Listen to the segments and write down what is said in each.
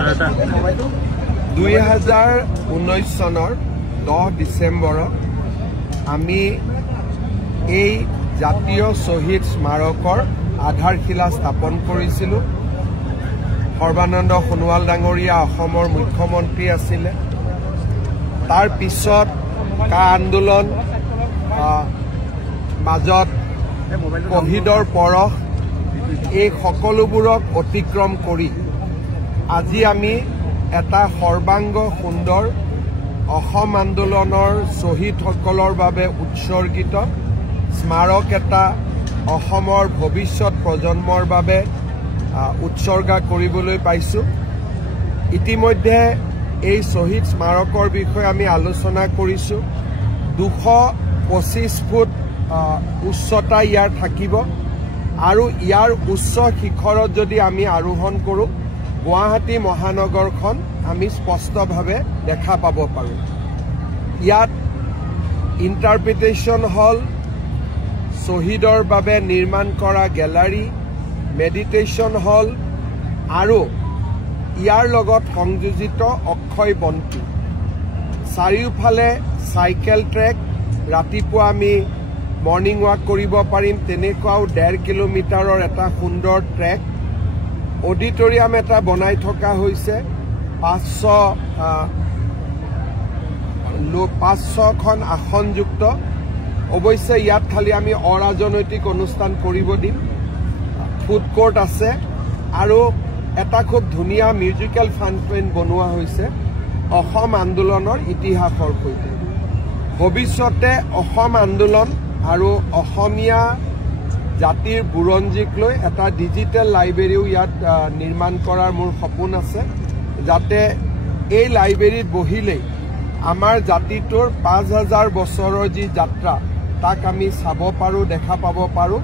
2019 চনৰ 10 ডিচেম্বৰত আমি এই জাতীয় শহীদ স্মাৰকৰ আধাৰশিলা স্থাপন কৰিছিলোঁ। সৰ্বানন্দ সোণোৱাল ডাঙৰীয়া অসমৰ মুখ্যমন্ত্ৰী আছিলে। তাৰ পিছত কা আন্দোলন মাজত কোভিডৰ পৰশ এই সকলোবোৰক অতিক্ৰম কৰি আজি আমি এটা সৰ্বাংগ সুন্দৰ অসম আন্দোলনৰ শ্বহীদসকলৰ বাবে উৎসৰ্গিত স্মাৰক এটা অসমৰ ভৱিষ্যত প্ৰজন্মৰ বাবে উৎসৰ্গা কৰিবলৈ পাইছোঁ। ইতিমধ্যে এই শ্বহীদ স্মাৰকৰ বিষয়ে আমি আলোচনা কৰিছোঁ। 225 ফুট উচ্চতা ইয়াৰ থাকিব আৰু ইয়াৰ উচ্চ শিখৰত যদি আমি আৰোহণ কৰোঁ গুৱাহাটী মহানগৰখন আমি স্পষ্টভাৱে দেখা পাব পাৰোঁ। ইয়াত ইণ্টাৰপ্ৰিটেশ্যন হল, শ্বহীদৰ বাবে নিৰ্মাণ কৰা গেলাৰী, মেডিটেশ্যন হল আৰু ইয়াৰ লগত সংযোজিত অক্ষয় বন্তি। চাৰিওফালে চাইকেল ট্ৰেক, ৰাতিপুৱা আমি মৰ্ণিং ৱাক কৰিব পাৰিম তেনেকুৱাও 1.5 কিলোমিটাৰৰ এটা সুন্দৰ ট্ৰেক। অডিটৰিয়াম এটা বনাই থকা হৈছে 500খন আসনযুক্ত। অৱশ্যে ইয়াত খালি আমি অৰাজনৈতিক অনুষ্ঠান কৰিব দিম। ফুড কোৰ্ট আছে আৰু এটা খুব ধুনীয়া মিউজিকেল ফাংচন বনোৱা হৈছে অসম আন্দোলনৰ ইতিহাসৰ সৈতে। ভৱিষ্যতে অসম আন্দোলন আৰু অসমীয়া জাতিৰ বুৰঞ্জীক লৈ এটা ডিজিটেল লাইব্ৰেৰীও ইয়াত নিৰ্মাণ কৰাৰ মোৰ সপোন আছে, যাতে এই লাইব্ৰেৰীত বহিলেই আমাৰ জাতিটোৰ 5000 বছৰৰ যি যাত্ৰা তাক আমি চাব পাৰোঁ, দেখা পাব পাৰোঁ।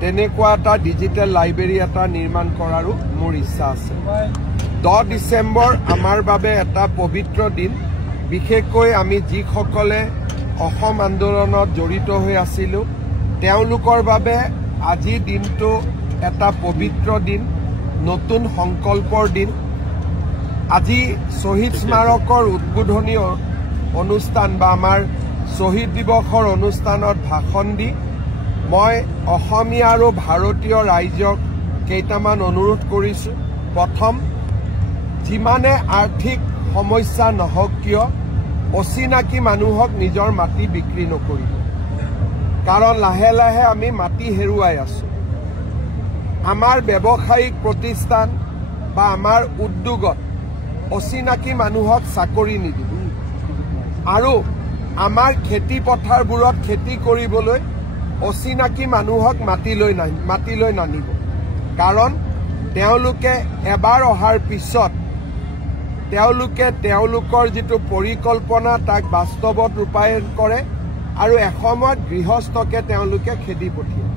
তেনেকুৱা এটা ডিজিটেল লাইব্ৰেৰী এটা নিৰ্মাণ কৰাৰো মোৰ ইচ্ছা আছে। 10 ডিচেম্বৰ আমাৰ বাবে এটা পবিত্ৰ দিন। বিশেষকৈ আমি যিসকলে অসম আন্দোলনত জড়িত হৈ আছিলোঁ তেওঁলোকৰ বাবে আজি দিনটো এটা পবিত্ৰ দিন, নতুন সংকল্পৰ দিন। আজি শ্বহীদ স্মাৰকৰ উদ্বোধনী অনুষ্ঠান বা আমাৰ শ্বহীদ দিৱসৰ অনুষ্ঠানত ভাষণ দি মই অসমীয়া আৰু ভাৰতীয় ৰাইজক কেইটামান অনুৰোধ কৰিছোঁ। প্ৰথম, যিমানে আৰ্থিক সমস্যা নহওক কিয় অচিনাকি মানুহক নিজৰ মাটি বিক্ৰী নকৰিব, কাৰণ লাহে লাহে আমি মাটি হেৰুৱাই আছোঁ। আমাৰ ব্যৱসায়িক প্ৰতিষ্ঠান বা আমাৰ উদ্যোগত অচিনাকি মানুহক চাকৰি নিদিব আৰু আমাৰ খেতি পথাৰবোৰত খেতি কৰিবলৈ অচিনাকি মানুহক মাটিলৈ নানিব, কাৰণ তেওঁলোকে এবাৰ অহাৰ পিছত তেওঁলোকৰ যিটো পৰিকল্পনা তাক বাস্তৱত ৰূপায়ণ কৰে আৰু এসময়ত গৃহস্থকে তেওঁলোকে খেদি পঠিয়ায়।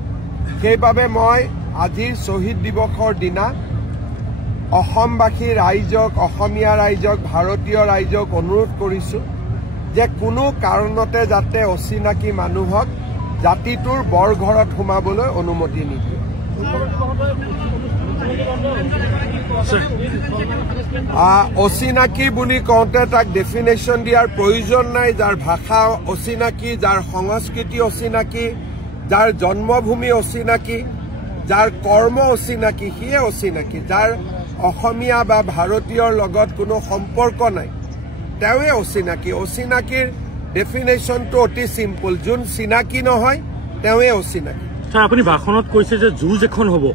সেইবাবে মই আজিৰ শ্বহীদ দিৱসৰ দিনা অসমবাসী ৰাইজক, অসমীয়া ৰাইজক, ভাৰতীয় ৰাইজক অনুৰোধ কৰিছোঁ যে কোনো কাৰণতে যাতে অচিনাকি মানুহক জাতিটোৰ বৰঘৰত সোমাবলৈ অনুমতি নিদিয়ে। অচিনাকি বুলি কওঁতে তাক ডেফিনেশ্যন দিয়াৰ প্ৰয়োজন নাই। যাৰ ভাষা অচিনাকি, যাৰ সংস্কৃতি অচিনাকি, যাৰ জন্মভূমি অচিনাকি, যাৰ কৰ্ম অচিনাকি, সিয়ে অচিনাকি। যাৰ অসমীয়া বা ভাৰতীয়ৰ লগত কোনো সম্পৰ্ক নাই তেওঁৱে অচিনাকি। অচিনাকিৰ ডেফিনেশ্যনটো অতি চিম্পল, যোন চিনাকি নহয় তেওঁৱে অচিনাকি। আপুনি ভাষণত কৈছে যে যুঁজ এখন হ'ব,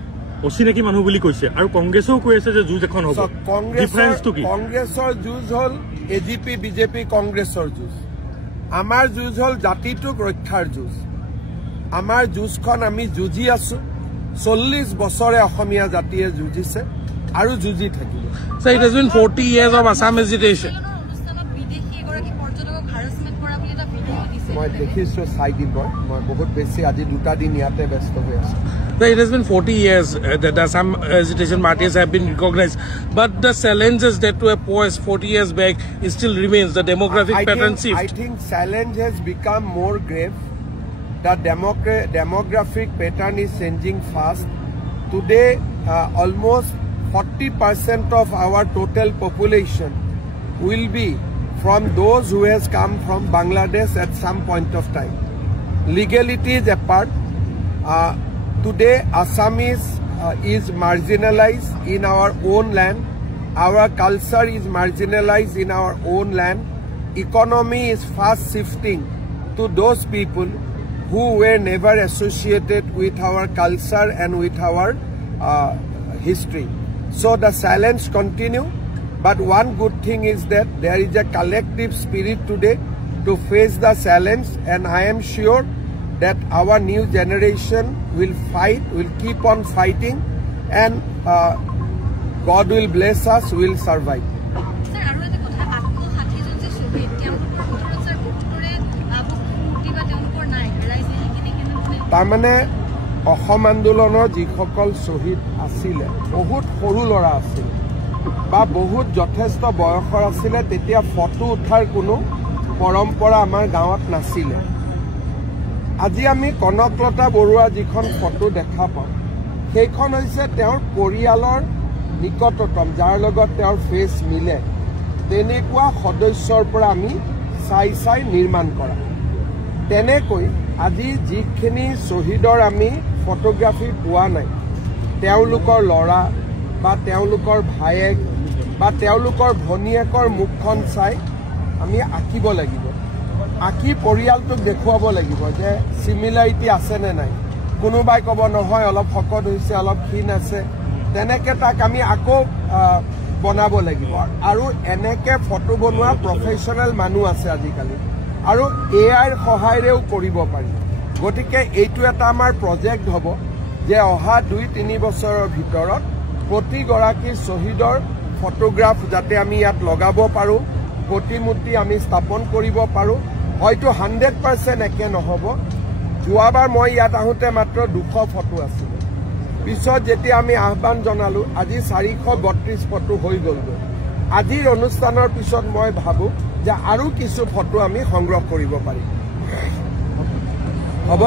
অচিনাকি মানুহ বুলি কৈছে, আৰু কংগ্ৰেছেও কৈ আছে যে যুঁজ এখন হ'ব। কংগ্ৰেছৰ যুঁজ হ'ল AGP BJP কংগ্ৰেছৰ যুঁজ। আমাৰ যুঁজ হ'ল জাতিটোক ৰক্ষাৰ যুঁজ। আমাৰ যুঁজখন আমি যুঁজি আছো। 40 বছৰে অসমীয়া জাতিয়ে যুঁজিছে আৰু যুঁজি থাকিব। So it has been 40 years of Assam agitation. মই দেখিছোঁ চাই দিব, মই বহুত বেছি আজি 2টা দিন ইয়াতে ব্যস্ত হৈ আছোঁ। It has been 40 years that Assam agitation martyrs have been recognized, but the challenges that were posed 40 years back still remains. The demographic pattern shift. I think challenge has become more grave. The demographic pattern is changing fast. Today, almost 40% of our total population will be from those who has come from Bangladesh at some point of time. Legalities apart, today Assamese is marginalized in our own land. Our culture is marginalized in our own land. Economy is fast shifting to those people who were never associated with our culture and with our history. So the silence continue, but one good thing is that there is a collective spirit today to face the silence, and I am sure that our new generation will fight, will keep on fighting, and God will bless us, will survive. তাৰমানে অসম আন্দোলনৰ যিসকল শ্বহীদ আছিলে বহুত সৰু ল'ৰা আছিল বা বহুত যথেষ্ট বয়সৰ আছিলে, তেতিয়া ফটো উঠাৰ কোনো পৰম্পৰা আমাৰ গাঁৱত নাছিলে। আজি আমি কনকলতা বৰুৱা যিখন ফটো দেখা পাওঁ, সেইখন হৈছে তেওঁৰ পৰিয়ালৰ নিকটতম, যাৰ লগত তেওঁৰ ফেচ মিলে তেনেকুৱা সদস্যৰ পৰা আমি চাই চাই নিৰ্মাণ কৰা। তেনেকৈ আজি যিখিনি শ্বহীদৰ আমি ফটোগ্ৰাফি পোৱা নাই, তেওঁলোকৰ ল'ৰা বা তেওঁলোকৰ ভায়েক বা তেওঁলোকৰ ভনীয়েকৰ মুখখন চাই আমি আঁকিব লাগিব, আঁকি পৰিয়ালটোক দেখুৱাব লাগিব যে চিমিলাৰিটি আছেনে নাই। কোনোবাই ক'ব নহয় অলপ শকত হৈছে, অলপ ক্ষীণ আছে, তেনেকৈ তাক আমি আকৌ বনাব লাগিব। আৰু এনেকৈ ফটো বনোৱা প্ৰফেশ্যনেল মানুহ আছে আজিকালি, আৰু এআইৰ সহায়েৰেও কৰিব পাৰি। গতিকে এইটো এটা আমাৰ প্ৰজেক্ট হ'ব যে অহা 2-3 বছৰৰ ভিতৰত প্ৰতিগৰাকী শ্বহীদৰ ফটোগ্ৰাফ যাতে আমি ইয়াত লগাব পাৰোঁ, প্ৰতিমূৰ্তি আমি স্থাপন কৰিব পাৰোঁ। হয়তো 100% একে নহ'ব। যোৱাবাৰ মই ইয়াত আহোঁতে মাত্ৰ 200 ফটো আছিলে, পিছত যেতিয়া আমি আহ্বান জনালোঁ আজি 432 ফটো হৈ গ'লগৈ। আজিৰ অনুষ্ঠানৰ পিছত মই ভাবোঁ যে আৰু কিছু ফটো আমি সংগ্ৰহ কৰিব পাৰিম। হ'ব।